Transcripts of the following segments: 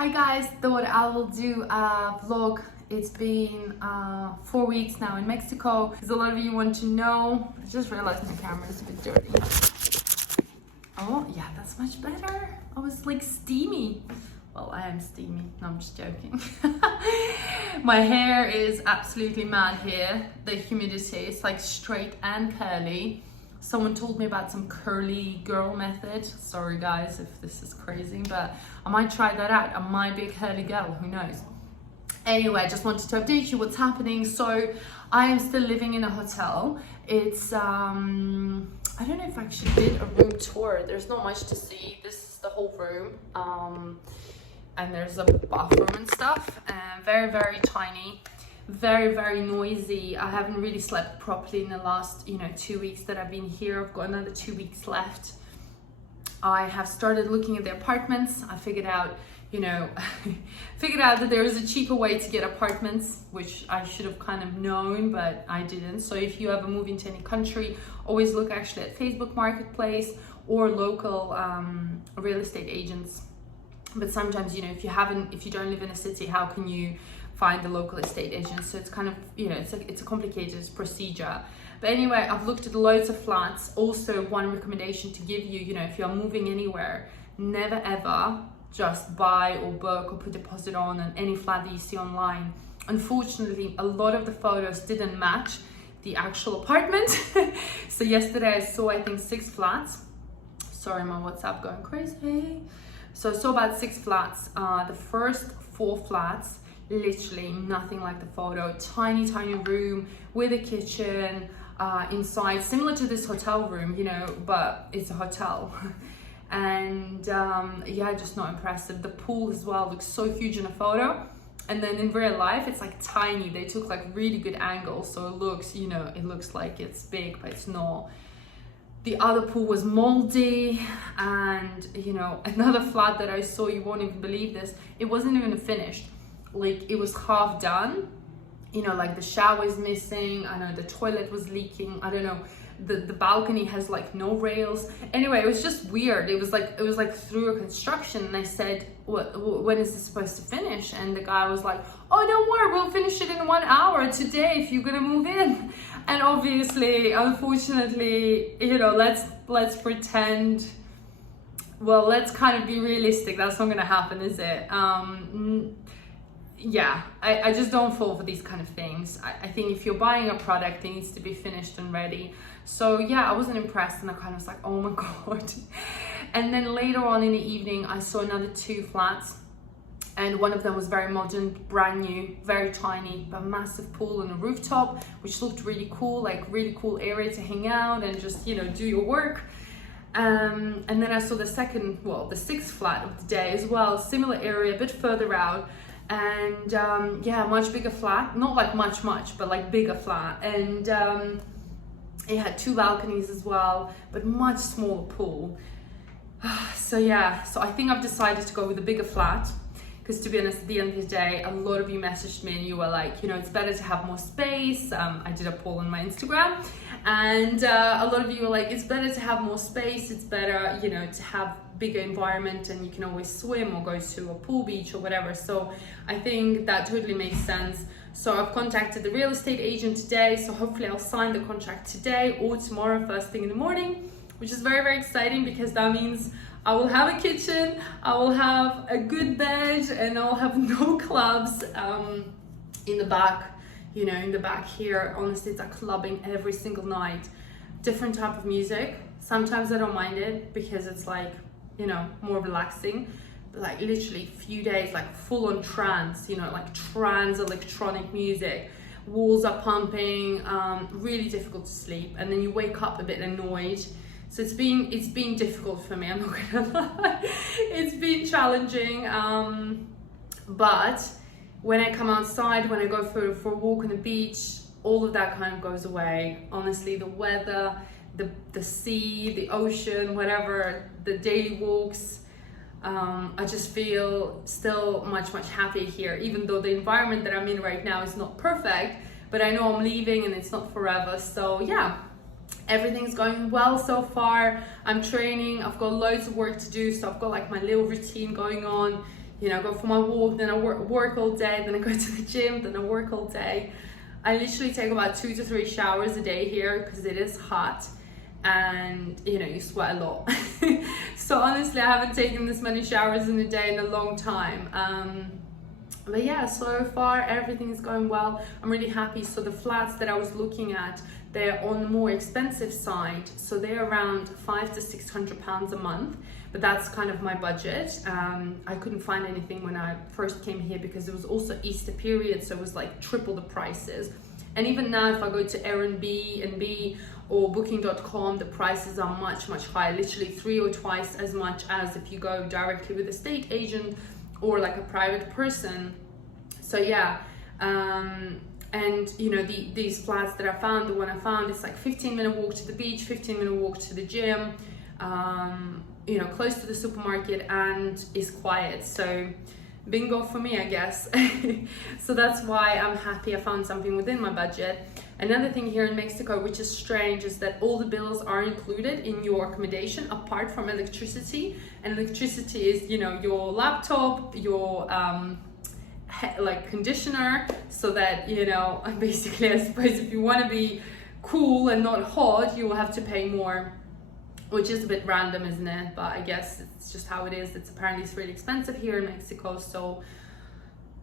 Hi guys, thought I will do a vlog. It's been 4 weeks now in Mexico, because a lot of you want to know. I just realized my camera is a bit dirty. Oh yeah, that's much better. I was like steamy. Well, I am steamy. No, I'm just joking. My hair is absolutely mad here. The humidity is like straight and curly. Someone told me about some curly girl method. Sorry guys if this is crazy, but I might try that out. I might be a curly girl, who knows. Anyway, I just wanted to update you what's happening. So I am still living in a hotel. It's I don't know if I actually did a room tour. There's not much to see. This is the whole room, and there's a bathroom and stuff, and very tiny, very noisy. I haven't really slept properly in the last 2 weeks that I've been here. I've got another 2 weeks left. I have started looking at the apartments. I figured out that there is a cheaper way to get apartments, which I should have kind of known, but I didn't. So if you ever move into any country, always look actually at Facebook Marketplace or local real estate agents. But sometimes, if you don't live in a city, how can you find the local estate agents? So it's kind of, it's a complicated procedure. But anyway, I've looked at loads of flats. Also, one recommendation to give you, if you're moving anywhere, never ever just buy or book or put deposit on any flat that you see online. Unfortunately, a lot of the photos didn't match the actual apartment. So yesterday I saw, I think, 6 flats. Sorry, my WhatsApp going crazy. So I saw about 6 flats. The first 4 flats, literally nothing like the photo. Tiny room with a kitchen inside, similar to this hotel room, but it's a hotel. And yeah, just not impressive. The pool as well looks so huge in a photo, and then in real life it's like tiny. They took like really good angles, so it looks, it looks like it's big, but it's not. The other pool was moldy, and another flat that I saw, you won't even believe this, it wasn't even finished. Like, it was half done, like the shower is missing, I know the toilet was leaking, I don't know, the balcony has like no rails. Anyway, it was just weird. It was like through a construction, and I said, when is this supposed to finish? And the guy was like, oh, don't worry, we'll finish it in 1 hour today if you're gonna move in. And obviously, unfortunately, let's pretend, well, let's kind of be realistic, that's not gonna happen, is it? Yeah, I just don't fall for these kind of things. I think if you're buying a product, it needs to be finished and ready. So yeah, I wasn't impressed, and I kind of was like, oh my god. And then later on in the evening, I saw another 2 flats, and one of them was very modern, brand new, very tiny, but massive pool and a rooftop, which looked really cool, like really cool area to hang out and just do your work. And then I saw the 6th flat of the day as well, similar area, a bit further out. And yeah, much bigger flat, not like much, but like bigger flat. And it had 2 balconies as well, but much smaller pool. So yeah, so I think I've decided to go with a bigger flat, because to be honest, at the end of the day, a lot of you messaged me and you were like, it's better to have more space. I did a poll on my Instagram, and a lot of you were like, it's better to have more space, it's better, to have bigger environment, and you can always swim or go to a pool, beach or whatever. So I think that totally makes sense. So I've contacted the real estate agent today, so hopefully I'll sign the contract today or tomorrow first thing in the morning, which is very exciting, because that means I will have a kitchen, I will have a good bed, and I'll have no clubs in the back. In the back here, honestly, it's like clubbing every single night. Different type of music. Sometimes I don't mind it, because it's like, more relaxing. But like literally few days, like full on trance, like trance electronic music. Walls are pumping, really difficult to sleep. And then you wake up a bit annoyed. So it's been difficult for me, I'm not gonna lie. It's been challenging, but when I come outside, when I go for a walk on the beach, all of that kind of goes away. Honestly, the weather, the sea, the ocean, whatever, the daily walks, I just feel still much happier here, even though the environment that I'm in right now is not perfect, but I know I'm leaving and it's not forever. So yeah, everything's going well so far. I'm training, I've got loads of work to do, so I've got like my little routine going on, go for my walk, then I work all day, then I go to the gym, then I work all day. I literally take about 2 to 3 showers a day here because it is hot, and you sweat a lot. So honestly, I haven't taken this many showers in a day in a long time. But yeah, so far everything's going well. I'm really happy. So the flats that I was looking at, they're on the more expensive side, so they're around £500 to £600 a month, but that's kind of my budget. I couldn't find anything when I first came here because it was also Easter period, so it was like triple the prices. And even now, if I go to Airbnb or Booking.com, the prices are much higher, literally 3 or twice as much as if you go directly with a estate agent or like a private person. So yeah, and these flats that I found, the one I found, it's like 15-minute walk to the beach, 15-minute walk to the gym, close to the supermarket, and is quiet. So bingo for me, I guess. So that's why I'm happy I found something within my budget. Another thing here in Mexico, which is strange, is that all the bills are included in your accommodation apart from electricity. And electricity is, your laptop, your conditioner, so that basically, I suppose if you want to be cool and not hot, you will have to pay more, which is a bit random, isn't it? But I guess it's just how it is. It's really expensive here in Mexico, so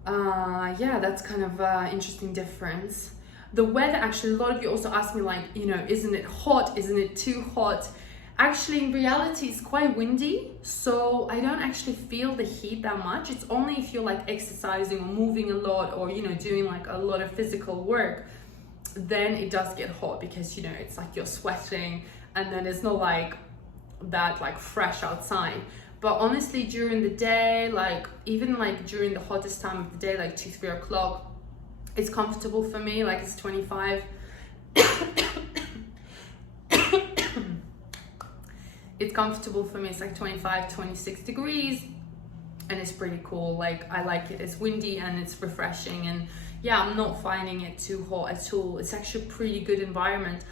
yeah, that's kind of interesting difference. The weather, actually, a lot of you also ask me isn't it hot, isn't it too hot? Actually, in reality, it's quite windy, so I don't actually feel the heat that much. It's only if you're like exercising or moving a lot, or doing like a lot of physical work, then it does get hot, because it's like you're sweating, and then it's not like that fresh outside. But honestly, during the day, even during the hottest time of the day, 2-3 o'clock, it's comfortable for me. It's 25 it's comfortable for me. It's 25-26 degrees, and it's pretty cool. I like it. It's windy and it's refreshing, and yeah, I'm not finding it too hot at all. It's actually a pretty good environment.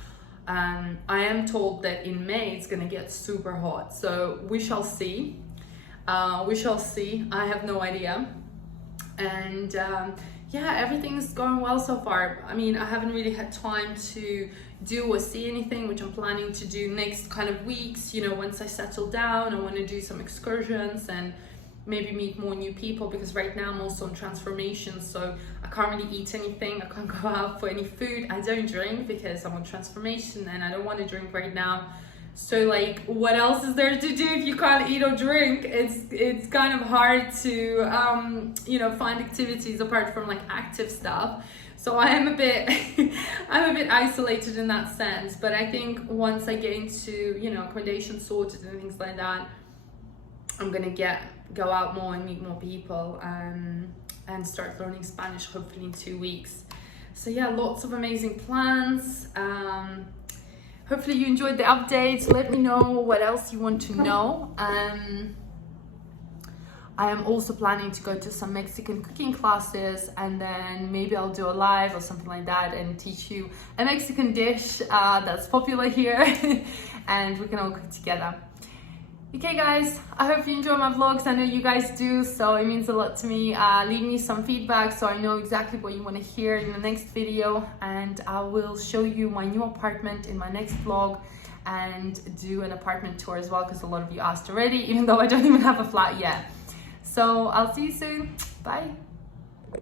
I am told that in May it's gonna get super hot, so we shall see. I have no idea. And yeah, everything's going well so far. I mean, I haven't really had time to do or see anything, which I'm planning to do next kind of weeks. Once I settle down, I want to do some excursions and maybe meet more new people, because right now I'm also on transformation, so I can't really eat anything. I can't go out for any food. I don't drink because I'm on transformation, and I don't want to drink right now. So what else is there to do if you can't eat or drink? It's kind of hard to find activities apart from active stuff. So I am a bit I'm a bit isolated in that sense. But I think once I get into accommodation sorted and things like that, I'm gonna go out more and meet more people, and start learning Spanish hopefully in 2 weeks. So yeah, lots of amazing plans. Hopefully you enjoyed the update. Let me know what else you want to know. I am also planning to go to some Mexican cooking classes, and then maybe I'll do a live or something like that and teach you a Mexican dish that's popular here, and we can all cook together. Okay guys, I hope you enjoy my vlogs. I know you guys do, so it means a lot to me. Leave me some feedback so I know exactly what you want to hear in the next video, and I will show you my new apartment in my next vlog, and do an apartment tour as well, because a lot of you asked already, even though I don't even have a flat yet. So I'll see you soon. Bye.